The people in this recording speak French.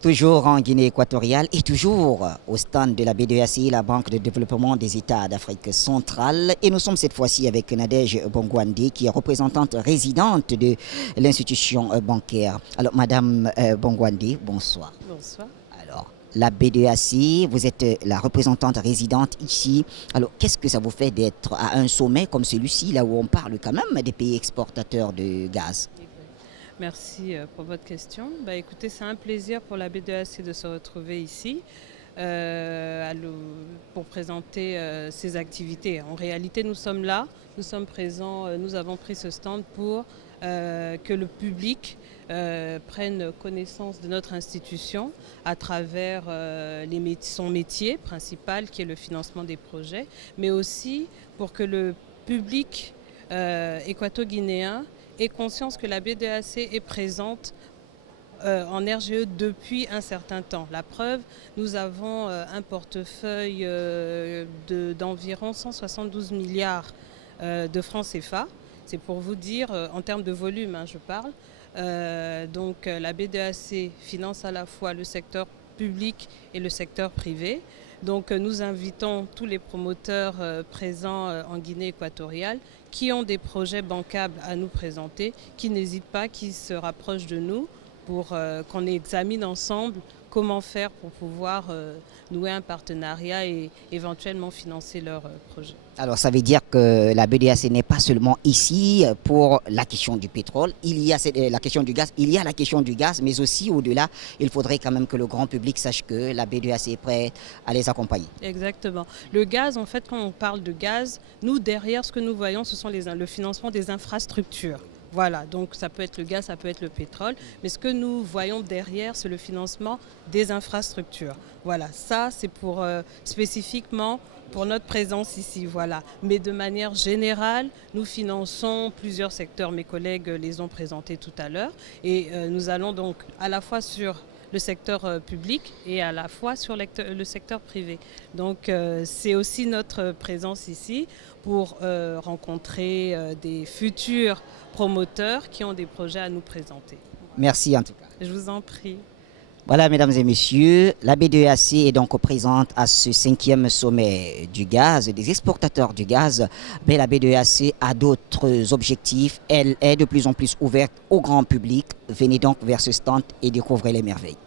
Toujours en Guinée équatoriale et toujours au stand de la BDACI, la Banque de développement des États d'Afrique centrale. Et nous sommes cette fois-ci avec Nadège Bongwandi, qui est représentante résidente de l'institution bancaire. Alors, Madame Bongwandi, bonsoir. Bonsoir. Alors, la BDACI, vous êtes la représentante résidente ici. Alors, qu'est-ce que ça vous fait d'être à un sommet comme celui-ci, là où on parle quand même des pays exportateurs de gaz? Merci pour votre question. Écoutez, c'est un plaisir pour la BDAC de se retrouver ici pour présenter ses activités. En réalité, nous sommes là, nous sommes présents, nous avons pris ce stand pour que le public prenne connaissance de notre institution à travers son métier principal qui est le financement des projets, mais aussi pour que le public équato-guinéen ait conscience que la BDAC est présente en RGE depuis un certain temps. La preuve, nous avons un portefeuille d'environ 172 milliards de francs CFA. C'est pour vous dire, en termes de volume, je parle. Donc la BDAC finance à la fois le secteur public et le secteur privé. Donc nous invitons tous les promoteurs présents en Guinée équatoriale qui ont des projets bancables à nous présenter, qui n'hésitent pas, qui se rapprochent de nous pour qu'on examine ensemble comment faire pour pouvoir nouer un partenariat et éventuellement financer leurs projets. Alors, ça veut dire que la BDAC n'est pas seulement ici pour la question du pétrole, il y a la question du gaz, il y a la question du gaz, mais aussi au-delà, il faudrait quand même que le grand public sache que la BDAC est prête à les accompagner. Exactement. Le gaz, en fait, quand on parle de gaz, nous, derrière, ce que nous voyons, ce sont le financement des infrastructures. Voilà, donc ça peut être le gaz, ça peut être le pétrole, mais ce que nous voyons derrière, c'est le financement des infrastructures. Voilà, ça c'est pour spécifiquement pour notre présence ici, voilà. Mais de manière générale, nous finançons plusieurs secteurs, mes collègues les ont présentés tout à l'heure, et nous allons donc à la fois sur le secteur public et à la fois sur le secteur privé. Donc c'est aussi notre présence ici pour rencontrer des futurs promoteurs qui ont des projets à nous présenter. Merci en tout cas. Je vous en prie. Voilà, mesdames et messieurs, la BDAC est donc présente à ce 5e sommet du gaz, des exportateurs du gaz. Mais la BDAC a d'autres objectifs. Elle est de plus en plus ouverte au grand public. Venez donc vers ce stand et découvrez les merveilles.